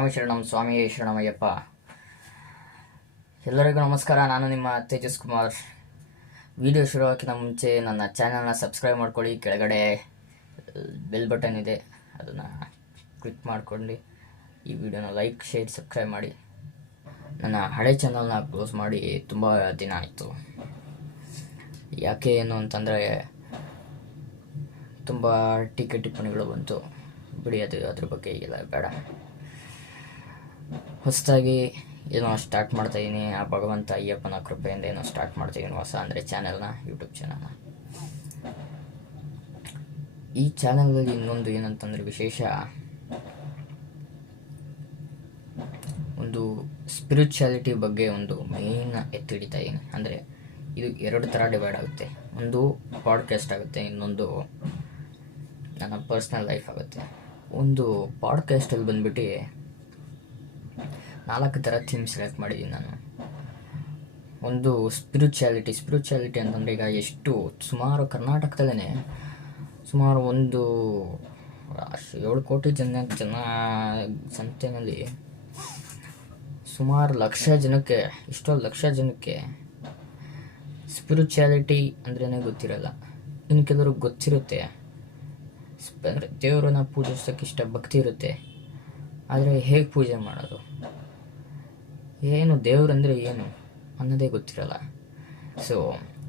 ಸ್ವಾಮಿ ಶರಣಮಯ್ಯಪ್ಪ. ಎಲ್ಲರಿಗೂ ನಮಸ್ಕಾರ. ನಾನು ನಿಮ್ಮ ತೇಜಸ್ ಕುಮಾರ್. ವಿಡಿಯೋ ಶುರುವಾಕಿನ ಮುಂಚೆ ನನ್ನ ಚಾನಲ್ನ ಸಬ್ಸ್ಕ್ರೈಬ್ ಮಾಡ್ಕೊಳ್ಳಿ. ಕೆಳಗಡೆ ಬೆಲ್ ಬಟನ್ ಇದೆ, ಅದನ್ನು ಕ್ಲಿಕ್ ಮಾಡ್ಕೊಂಡು ಈ ವಿಡಿಯೋನ ಲೈಕ್, ಶೇರ್, ಸಬ್ಸ್ಕ್ರೈಬ್ ಮಾಡಿ. ನನ್ನ ಹಳೆ ಚಾನಲ್ನ ಕ್ಲೋಸ್ ಮಾಡಿ ತುಂಬ ದಿನ ಆಯಿತು. ಯಾಕೆ ಏನು ಅಂತಂದರೆ ತುಂಬ ಟೀಕೆ ಟಿಪ್ಪಣಿಗಳು ಬಂತು. ಬಿಡಿ, ಅದ್ರ ಬಗ್ಗೆ ಇಲ್ಲ, ಬೇಡ. ಹೊಸದಾಗಿ ಏನೋ ಸ್ಟಾರ್ಟ್ ಮಾಡ್ತಾಯಿದ್ದೀನಿ. ಆ ಭಗವಂತ ಅಯ್ಯಪ್ಪನ ಕೃಪೆಯಿಂದ ಏನೋ ಸ್ಟಾರ್ಟ್ ಮಾಡ್ತಾಯಿದ್ದೀನಿ ಹೊಸ, ಅಂದರೆ ಚಾನೆಲ್ನ, ಯೂಟ್ಯೂಬ್ ಚಾನಲ್ನ. ಈ ಚಾನಲಲ್ಲಿ ಇನ್ನೊಂದು ಏನಂತಂದರೆ ವಿಶೇಷ, ಒಂದು ಸ್ಪಿರಿಚುಯಾಲಿಟಿ ಬಗ್ಗೆ ಒಂದು ಮೇಯ್ನ ಎತ್ತಿ ಹಿಡಿತಾ ಇದ್ದೀನಿ. ಅಂದರೆ ಇದು ಎರಡು ಥರ ಡಿವೈಡ್ ಆಗುತ್ತೆ. ಒಂದು ಪಾಡ್ಕಾಸ್ಟ್ ಆಗುತ್ತೆ, ಇನ್ನೊಂದು ನನ್ನ ಪರ್ಸ್ನಲ್ ಲೈಫ್ ಆಗುತ್ತೆ. ಒಂದು ಪಾಡ್ಕಾಸ್ಟಲ್ಲಿ ಬಂದ್ಬಿಟ್ಟು 4 ಥರ ಥೀಮ್ ಸೆಲೆಕ್ಟ್ ಮಾಡಿದ್ದೀನಿ ನಾನು. ಒಂದು ಸ್ಪಿರಿಚುಯಾಲಿಟಿ ಅಂತಂದರೆ, ಈಗ ಸುಮಾರು ಕರ್ನಾಟಕದಲ್ಲೇ ಸುಮಾರು 7 ಕೋಟಿ ಜನ ಸಂಖ್ಯೆಯಲ್ಲಿ ಸುಮಾರು ಲಕ್ಷ ಜನಕ್ಕೆ ಸ್ಪಿರಿಚುಯಾಲಿಟಿ ಅಂದ್ರೇ ಗೊತ್ತಿರಲ್ಲ. ಇನ್ನು ಕೆಲವ್ರಿಗೆ ಗೊತ್ತಿರುತ್ತೆ, ಅಂದರೆ ದೇವರನ್ನ ಪೂಜಿಸೋಕ್ಕೆ ಇಷ್ಟ, ಭಕ್ತಿ ಇರುತ್ತೆ. ಆದರೆ ಹೇಗೆ ಪೂಜೆ ಮಾಡೋದು, ಏನು ದೇವರಂದರೆ ಏನು ಅನ್ನೋದೇ ಗೊತ್ತಿರಲ್ಲ. ಸೊ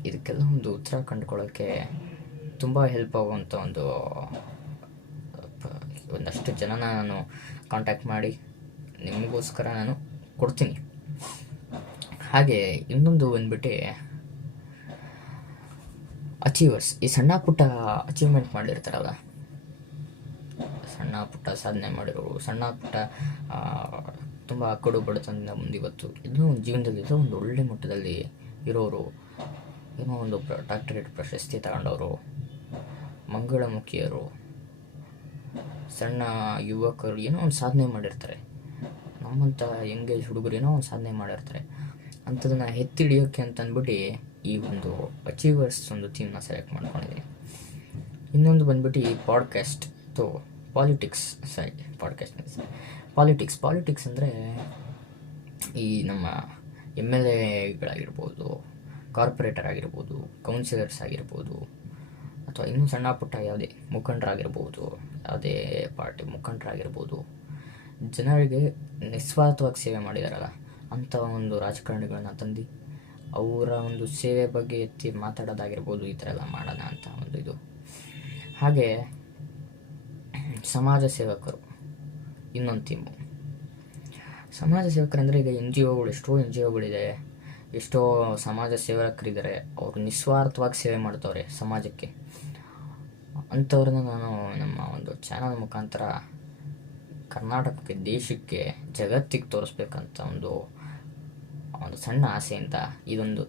ಇದಕ್ಕೆಲ್ಲ ಒಂದು ಉತ್ತರ ಕಂಡುಕೊಳ್ಳೋಕ್ಕೆ ತುಂಬ ಹೆಲ್ಪ್ ಆಗುವಂಥ ಒಂದಷ್ಟು ಜನನ ನಾನು ಕಾಂಟ್ಯಾಕ್ಟ್ ಮಾಡಿ ನಿಮಗೋಸ್ಕರ ನಾನು ಕೊಡ್ತೀನಿ. ಹಾಗೆ ಇನ್ನೊಂದು ಬಂದ್ಬಿಟ್ಟು ಅಚೀವರ್ಸ್, ಈ ಸಣ್ಣ ಪುಟ್ಟ ಅಚೀವ್ಮೆಂಟ್ ಮಾಡಿರ್ತಾರಲ್ಲ, ಸಣ್ಣ ಪುಟ್ಟ ಸಾಧನೆ ಮಾಡಿರೋರು, ಸಣ್ಣ ಪುಟ್ಟ ತುಂಬ ಕಡು ಬಡತನದಿಂದ ಮುಂದಿವತ್ತು ಇನ್ನೂ ಜೀವನದಲ್ಲಿ ಒಂದು ಒಳ್ಳೆ ಮಟ್ಟದಲ್ಲಿ ಇರೋರು, ಏನೋ ಒಂದು ಡಾಕ್ಟರೇಟ್ ಪ್ರಶಸ್ತಿ ತಗೊಂಡವರು, ಮಂಗಳಮುಖಿಯರು, ಸಣ್ಣ ಯುವಕರು ಏನೋ ಒಂದು ಸಾಧನೆ ಮಾಡಿರ್ತಾರೆ. ನಮ್ಮಂಥ ಯಂಗೇಜ್ ಹುಡುಗರು ಏನೋ ಒಂದು ಸಾಧನೆ ಮಾಡಿರ್ತಾರೆ. ಅಂಥದನ್ನು ಎತ್ತಿ ಹಿಡಿಯೋಕ್ಕೆ ಅಂತಂದ್ಬಿಟ್ಟು ಈ ಒಂದು ಅಚೀವರ್ಸ್ ಒಂದು ಥೀಮ್ನ ಸೆಲೆಕ್ಟ್ ಮಾಡ್ಕೊಂಡಿದ್ದೀನಿ. ಇನ್ನೊಂದು ಬಂದ್ಬಿಟ್ಟು ಈ ಪಾಡ್ಕಾಸ್ಟ್ ಪಾಲಿಟಿಕ್ಸ್ ಅಂದರೆ ಈ ನಮ್ಮ MLAಗಳಾಗಿರ್ಬೋದು, ಕಾರ್ಪೊರೇಟರ್ ಆಗಿರ್ಬೋದು, ಕೌನ್ಸಿಲರ್ಸ್ ಆಗಿರ್ಬೋದು, ಅಥವಾ ಇನ್ನೂ ಸಣ್ಣ ಪುಟ್ಟ ಯಾವುದೇ ಮುಖಂಡರಾಗಿರ್ಬೋದು, ಯಾವುದೇ ಪಾರ್ಟಿ ಮುಖಂಡರಾಗಿರ್ಬೋದು, ಜನರಿಗೆ ನಿಸ್ವಾರ್ಥವಾಗಿ ಸೇವೆ ಮಾಡಿದಾರಲ್ಲ ಅಂಥ ಒಂದು ರಾಜಕಾರಣಿಗಳನ್ನ ತಂದು ಅವರ ಒಂದು ಸೇವೆ ಬಗ್ಗೆ ಎತ್ತಿ ಮಾತಾಡೋದಾಗಿರ್ಬೋದು, ಈ ಥರ ಎಲ್ಲ ಮಾಡೋಣ ಅಂತ ಒಂದು ಇದು. ಹಾಗೆ ಸಮಾಜ ಸೇವಕರು ಇನ್ನೊಂದು ಥೀಮು. ಸಮಾಜ ಸೇವಕರಂದರೆ ಈಗ ಎಷ್ಟೋ ಎನ್ ಜಿ ಒಗಳಿದೆ, ಎಷ್ಟೋ ಸಮಾಜ ಸೇವಕರಿದ್ದಾರೆ. ಅವರು ನಿಸ್ವಾರ್ಥವಾಗಿ ಸೇವೆ ಮಾಡ್ತವ್ರೆ ಸಮಾಜಕ್ಕೆ. ಅಂಥವ್ರನ್ನ ನಾನು ನಮ್ಮ ಒಂದು ಚಾನಲ್ ಮುಖಾಂತರ ಕರ್ನಾಟಕಕ್ಕೆ, ದೇಶಕ್ಕೆ, ಜಗತ್ತಿಗೆ ತೋರಿಸ್ಬೇಕಂತ ಒಂದು ಸಣ್ಣ ಆಸೆಯಿಂದ ಈ 4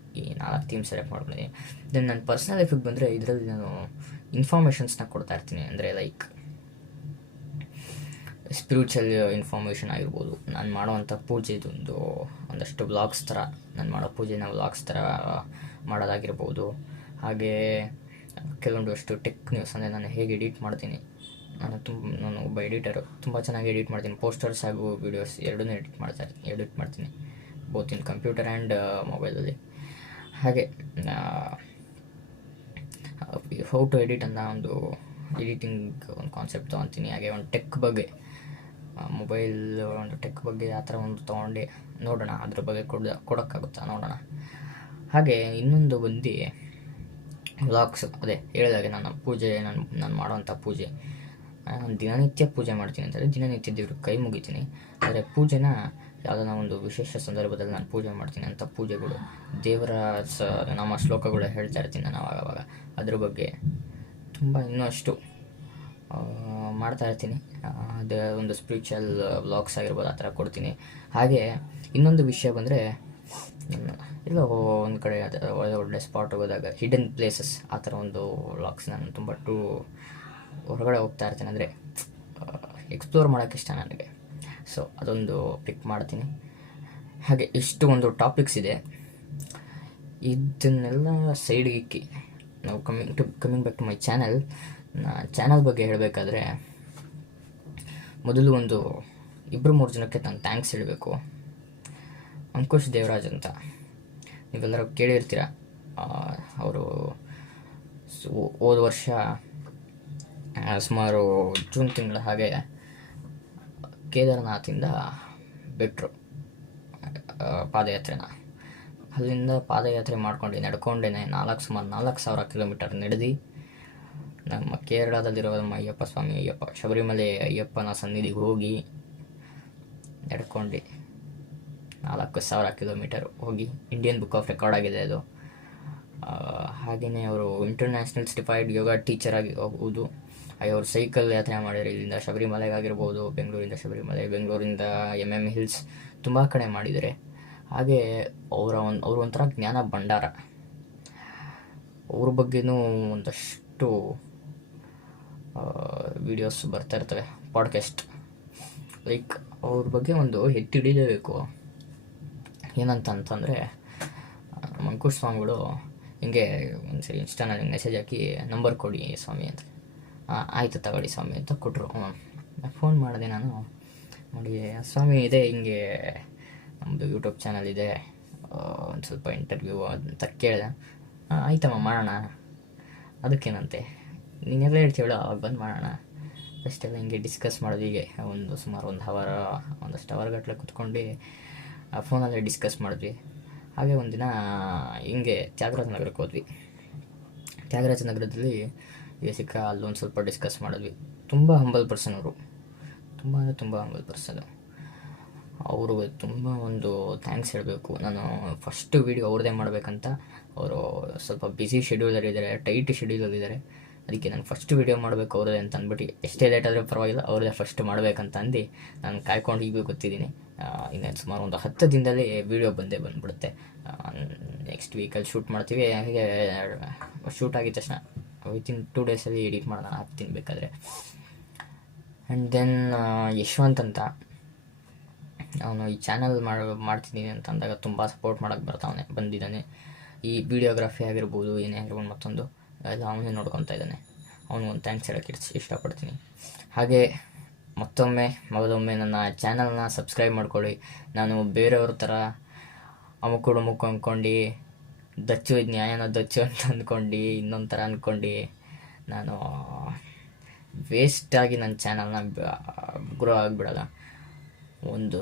ಥೀಮ್ ಸೆಲೆಕ್ಟ್ ಮಾಡ್ಕೊಂಡಿದ್ದೀನಿ. ದೆನ್ ನನ್ನ ಪರ್ಸ್ನಲ್ ಲೈಫಿಗೆ ಬಂದರೆ ಇದರಲ್ಲಿ ನಾನು ಇನ್ಫಾರ್ಮೇಷನ್ಸ್ನ ಕೊಡ್ತಾ ಇರ್ತೀನಿ. ಅಂದರೆ ಲೈಕ್ ಸ್ಪಿರಿಚುವಲ್ ಇನ್ಫಾರ್ಮೇಷನ್ ಆಗಿರ್ಬೋದು, ನಾನು ಮಾಡೋವಂಥ ಪೂಜೆದೊಂದು ಒಂದಷ್ಟು ವ್ಲಾಗ್ಸ್ ಥರ, ನಾನು ಮಾಡೋ ಪೂಜೆನ ವ್ಲಾಗ್ಸ್ ಥರ ಮಾಡೋದಾಗಿರ್ಬೋದು. ಹಾಗೆ ಕೆಲವೊಂದಷ್ಟು ಟೆಕ್ ನ್ಯೂಸ್, ಅಂದರೆ ನಾನು ಹೇಗೆ ಎಡಿಟ್ ಮಾಡ್ತೀನಿ, ನಾನು ಒಬ್ಬ ಎಡಿಟರು, ತುಂಬ ಚೆನ್ನಾಗಿ ಎಡಿಟ್ ಮಾಡ್ತೀನಿ. ಪೋಸ್ಟರ್ಸ್ ಹಾಗೂ ವೀಡಿಯೋಸ್ ಎರಡನ್ನೂ ಎಡಿಟ್ ಮಾಡ್ತೀನಿ, ಬೋತ್ ಇನ್ ಕಂಪ್ಯೂಟರ್ ಆ್ಯಂಡ್ ಮೊಬೈಲಲ್ಲಿ. ಹಾಗೆ ಹೌ ಟು ಎಡಿಟ್ ಅನ್ನೋ ಒಂದು ಎಡಿಟಿಂಗ್ ಒಂದು ಕಾನ್ಸೆಪ್ಟ್ ತೊಗೊತೀನಿ. ಹಾಗೆ ಒಂದು ಟೆಕ್ ಬಗ್ಗೆ, ಮೊಬೈಲ್ ಒಂದು ಟೆಕ್ ಬಗ್ಗೆ ಆ ಥರ ಒಂದು ತೊಗೊಂಡು ನೋಡೋಣ, ಅದ್ರ ಬಗ್ಗೆ ಕೊಡೋಕ್ಕಾಗುತ್ತಾ ನೋಡೋಣ. ಹಾಗೆ ಇನ್ನೊಂದು ಬಂದು ವ್ಲಾಗ್ಸ್, ಅದೇ ಹೇಳಿದಾಗೆ ನಾನು ಮಾಡೋವಂಥ ಪೂಜೆ, ದಿನನಿತ್ಯ ಪೂಜೆ ಮಾಡ್ತೀನಿ ಅಂತಂದರೆ ದಿನನಿತ್ಯ ದೇವ್ರಿಗೆ ಕೈ ಮುಗಿತೀನಿ. ಆದರೆ ಪೂಜೆನ ಯಾವುದನ್ನ ಒಂದು ವಿಶೇಷ ಸಂದರ್ಭದಲ್ಲಿ ನಾನು ಪೂಜೆ ಮಾಡ್ತೀನಿ ಅಂತ ಪೂಜೆಗಳು, ದೇವರ ನಮ್ಮ ಶ್ಲೋಕಗಳು ಹೇಳ್ತಾ ಇರ್ತೀನಿ ನಾನು ಆವಾಗ. ಅದ್ರ ಬಗ್ಗೆ ತುಂಬ ಇನ್ನಷ್ಟು ಮಾಡ್ತಾ ಇರ್ತೀನಿ. ಅದೇ ಒಂದು ಸ್ಪಿರಿಚುವಲ್ ವ್ಲಾಗ್ಸ್ ಆಗಿರ್ಬೋದು, ಆ ಥರ ಕೊಡ್ತೀನಿ. ಹಾಗೆ ಇನ್ನೊಂದು ವಿಷಯ ಬಂದರೆ, ಇಲ್ಲ ಒಂದು ಕಡೆ ಒಳ್ಳೆ ಸ್ಪಾಟ್ ಹೋಗೋದಾಗ ಹಿಡನ್ ಪ್ಲೇಸಸ್, ಆ ಥರ ಒಂದು ವ್ಲಾಗ್ಸ್ ನಾನು ತುಂಬ ಹೊರಗಡೆ ಹೋಗ್ತಾ ಇರ್ತೀನಿ. ಅಂದರೆ ಎಕ್ಸ್ಪ್ಲೋರ್ ಮಾಡೋಕ್ಕೆ ಇಷ್ಟ ನನಗೆ. ಸೊ ಅದೊಂದು ಪಿಕ್ ಮಾಡ್ತೀನಿ. ಹಾಗೆ ಇಷ್ಟು ಒಂದು ಟಾಪಿಕ್ಸ್ ಇದೆ. ಇದನ್ನೆಲ್ಲ ಸೈಡ್ಗೆ ಇಕ್ಕಿ ನಾವು coming back to my channel ಬಗ್ಗೆ ಹೇಳಬೇಕಾದ್ರೆ, ಮೊದಲು ಮೂರು ಜನಕ್ಕೆ ನಾನು ಥ್ಯಾಂಕ್ಸ್ ಹೇಳಬೇಕು. ಅಂಕುಶ್ ದೇವರಾಜ್ ಅಂತ ನೀವೆಲ್ಲರೂ ಕೇಳಿರ್ತೀರ. ಅವರು ಹೋದ ವರ್ಷ ಸುಮಾರು ಜೂನ್ ತಿಂಗಳ ಹಾಗೆ ಕೇದಾರನಾಥಿಂದ ಬಿಟ್ಟರು ಪಾದಯಾತ್ರೆನ. ಅಲ್ಲಿಂದ ಪಾದಯಾತ್ರೆ ಮಾಡ್ಕೊಂಡು ನಡ್ಕೊಂಡೇ ಸುಮಾರು 4,000 ಕಿಲೋಮೀಟರ್ ನಡೆದು ನಮ್ಮ ಕೇರಳದಲ್ಲಿರೋ ನಮ್ಮ ಶಬರಿಮಲೆ ಅಯ್ಯಪ್ಪನ ಸನ್ನಿಧಿಗೆ ಹೋಗಿ ನಡ್ಕೊಂಡು 4,000 ಕಿಲೋಮೀಟರ್ ಹೋಗಿ ಇಂಡಿಯನ್ ಬುಕ್ ಆಫ್ ರೆಕಾರ್ಡ್ ಆಗಿದೆ ಅದು. ಹಾಗೆಯೇ ಅವರು ಇಂಟರ್ನ್ಯಾಷನಲ್ ಸರ್ಟಿಫೈಡ್ ಯೋಗ ಟೀಚರ್ ಆಗಿ ಹೋಗ್ಬೋದು. ಅವರು ಸೈಕಲ್ ಯಾತ್ರೆ ಮಾಡಿದ್ದಾರೆ ಇಲ್ಲಿಂದ ಶಬರಿಮಲೆಗಾಗಿರ್ಬೋದು, ಬೆಂಗಳೂರಿಂದ MM ಹಿಲ್ಸ್ ತುಂಬ ಕಡೆ ಮಾಡಿದ್ದಾರೆ. ಹಾಗೆ ಅವರು ಒಂಥರ ಜ್ಞಾನ ಭಂಡಾರ. ಅವ್ರ ಬಗ್ಗೆನೂ ಒಂದಷ್ಟು ವಿಡಿಯೋಸ್ ಬರ್ತಾ ಇರ್ತವೆ, ಪಾಡ್ಕಾಸ್ಟ್. ಲೈಕ್ ಅವ್ರ ಬಗ್ಗೆ ಒಂದು ಎತ್ತಿ ಹಿಡಿಲೇಬೇಕು. ಏನಂತಂದರೆ ಅಂಕುಶ್ ಸ್ವಾಮಿಗಳು ಹಿಂಗೆ ಒಂದ್ಸರಿ ಇನ್ಸ್ಟಾನಲ್ಲಿ ಮೆಸೇಜ್ ಹಾಕಿ ನಂಬರ್ ಕೊಡಿ ಸ್ವಾಮಿ ಅಂತ. ಆಯಿತು ತಗೊಳ್ಳಿ ಸ್ವಾಮಿ ಅಂತ ಕೊಟ್ಟರು. ಫೋನ್ ಮಾಡಿದೆ ನಾನು. ನೋಡಿ ಸ್ವಾಮಿ ಇದೆ ಹಿಂಗೆ ನಮ್ಮದು ಯೂಟ್ಯೂಬ್ ಚಾನಲ್ ಇದೆ, ಒಂದು ಸ್ವಲ್ಪ ಇಂಟರ್ವ್ಯೂ ಅಂತ ಕೇಳಿದೆ. ಆಯ್ತಮ್ಮ ಮಾಡೋಣ, ಅದಕ್ಕೇನಂತೆ ನೀನೆಲ್ಲ ಹೇಳ್ತೀವಳ ಅವಾಗ ಬಂದು ಮಾಡೋಣ ಅಷ್ಟೆಲ್ಲ ಹಿಂಗೆ ಡಿಸ್ಕಸ್ ಮಾಡೋದು. ಹೀಗೆ ಸುಮಾರು ಒಂದಷ್ಟು ಅವರ್ಗಟ್ಟಲೆ ಕುತ್ಕೊಂಡು ಫೋನಲ್ಲೇ ಡಿಸ್ಕಸ್ ಮಾಡಿದ್ವಿ. ಹಾಗೆ ಒಂದಿನ ಹಿಂಗೆ ತ್ಯಾಗರಾಜ ನಗರಕ್ಕೆ ಹೋದ್ವಿ. ತ್ಯಾಗರಾಜ ನಗರದಲ್ಲಿ ಸಿಕ್ಕ ಅಲ್ಲೊಂದು ಸ್ವಲ್ಪ ಡಿಸ್ಕಸ್ ಮಾಡಿದ್ವಿ. ತುಂಬ ಹಂಬಲ್ ಪರ್ಸನ್ ಅವರು, ತುಂಬ ಅಂದರೆ ತುಂಬ ಹಂಬಲ್ ಪರ್ಸನ್. ಅವ್ರಿಗೆ ತುಂಬ ಒಂದು ಥ್ಯಾಂಕ್ಸ್ ಹೇಳಬೇಕು. ನಾನು ಫಸ್ಟ್ ವೀಡಿಯೋ ಅವ್ರದ್ದೇ ಮಾಡಬೇಕಂತ, ಅವರು ಸ್ವಲ್ಪ ಬ್ಯುಸಿ ಶೆಡ್ಯೂಲಲ್ಲಿದ್ದಾರೆ, ಟೈಟ್ ಶೆಡ್ಯೂಲಲ್ಲಿದ್ದಾರೆ. ಅದಕ್ಕೆ ನಾನು ಫಸ್ಟ್ ವೀಡಿಯೋ ಮಾಡಬೇಕು ಅವ್ರದ್ದೇ ಅಂತ ಅಂದ್ಬಿಟ್ಟು, ಎಷ್ಟೇ ಲೇಟ್ ಆದರೆ ಪರವಾಗಿಲ್ಲ ಅವ್ರದ್ದೇ ಫಸ್ಟ್ ಮಾಡಬೇಕಂತ ಅಂದು ನಾನು ಕಾಯ್ಕೊಂಡು ಹೀಗೆ ಗೊತ್ತಿದ್ದೀನಿ. ಇನ್ನೇನು ಸುಮಾರು ಒಂದು 10 ದಿನದಲ್ಲಿ ವೀಡಿಯೋ ಬಂದ್ಬಿಡುತ್ತೆ. ನೆಕ್ಸ್ಟ್ ವೀಕಲ್ಲಿ ಶೂಟ್ ಮಾಡ್ತೀವಿ. ಹಾಗೆ ಶೂಟ್ ಆಗಿದ ತಕ್ಷಣ ವಿತಿನ್ 2 ಡೇಸಲ್ಲಿ ಎಡಿಟ್ ಮಾಡೋಣ, ಹಾಕ್ತೀನಿ ಬೇಕಾದರೆ. ಆ್ಯಂಡ್ ದೆನ್ ಯಶವಂತ್ ಅಂತ, ಅವನು ಈ ಚಾನಲ್ ಮಾಡ್ತಿದ್ದೀನಿ ಅಂತ ಅಂದಾಗ ತುಂಬ ಸಪೋರ್ಟ್ ಮಾಡೋಕ್ಕೆ ಬಂದಿದ್ದಾನೆ. ಈ ವಿಡಿಯೋಗ್ರಫಿ ಆಗಿರ್ಬೋದು, ಏನೇ ಆಗಿರ್ಬೋದು, ಮತ್ತೊಂದು ಎಲ್ಲ ಅವನೇ ನೋಡ್ಕೊತಾ ಇದ್ದಾನೆ. ಅವನು ಒಂದು ಥ್ಯಾಂಕ್ಸ್ ಹೇಳೋಕ್ಕೆ ಇಷ್ಟಪಡ್ತೀನಿ. ಹಾಗೆ ಮೊದಲೊಮ್ಮೆ ನನ್ನ ಚಾನಲ್ನ ಸಬ್ಸ್ಕ್ರೈಬ್ ಮಾಡ್ಕೊಳ್ಳಿ. ನಾನು ಬೇರೆಯವ್ರ ಥರ ಅಮುಕು ಅಂದ್ಕೊಂಡು ದಚ್ಚು ನ್ಯಾಯನ ದಚ್ಚು ಅಂತ ಅಂದ್ಕೊಂಡು ಇನ್ನೊಂದು ಥರ ಅಂದ್ಕೊಂಡು ನಾನು ವೇಸ್ಟಾಗಿ ನನ್ನ ಚಾನಲ್ನ ಗ್ರೋ ಆಗಿಬಿಡಲ್ಲ. ಒಂದು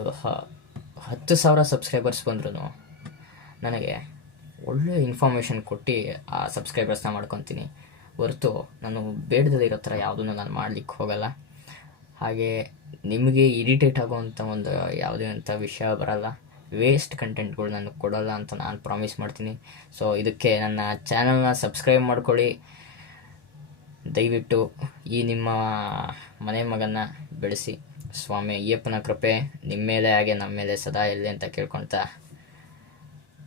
10,000 ಸಬ್ಸ್ಕ್ರೈಬರ್ಸ್ ಬಂದ್ರೂ ನನಗೆ ಒಳ್ಳೆ ಇನ್ಫಾರ್ಮೇಷನ್ ಕೊಟ್ಟು ಆ ಸಬ್ಸ್ಕ್ರೈಬರ್ಸ್ನ ಮಾಡ್ಕೊತೀನಿ ಹೊರತು ನಾನು ಬೇಡದಲ್ಲಿರೋ ಥರ ಯಾವುದನ್ನು ನಾನು ಮಾಡಲಿಕ್ಕೆ ಹೋಗಲ್ಲ. ಹಾಗೆ ನಿಮಗೆ ಇರಿಟೇಟ್ ಆಗೋವಂಥ ಒಂದು ಯಾವುದೇ ಅಂಥ ವಿಷಯ ಬರಲ್ಲ, ವೇಸ್ಟ್ ಕಂಟೆಂಟ್ಗಳು ನಾನು ಕೊಡೋಲ್ಲ ಅಂತ ನಾನು ಪ್ರಾಮಿಸ್ ಮಾಡ್ತೀನಿ. ಸೊ ಇದಕ್ಕೆ ನನ್ನ ಚಾನಲ್ನ ಸಬ್ಸ್ಕ್ರೈಬ್ ಮಾಡ್ಕೊಳ್ಳಿ ದಯವಿಟ್ಟು. ಈ ನಿಮ್ಮ ಮನೆ ಮಗನ ಬೆಳೆಸಿ. ಸ್ವಾಮಿ ಅಯ್ಯಪ್ಪನ ಕೃಪೆ ನಿಮ್ಮ ಮೇಲೆ ಹಾಗೆ ನಮ್ಮ ಮೇಲೆ ಸದಾ ಇರಲಿ ಅಂತ ಕೇಳ್ಕೊಳ್ತಾ,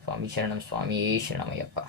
ಸ್ವಾಮಿ ಶರಣಮಯ್ಯಪ್ಪ.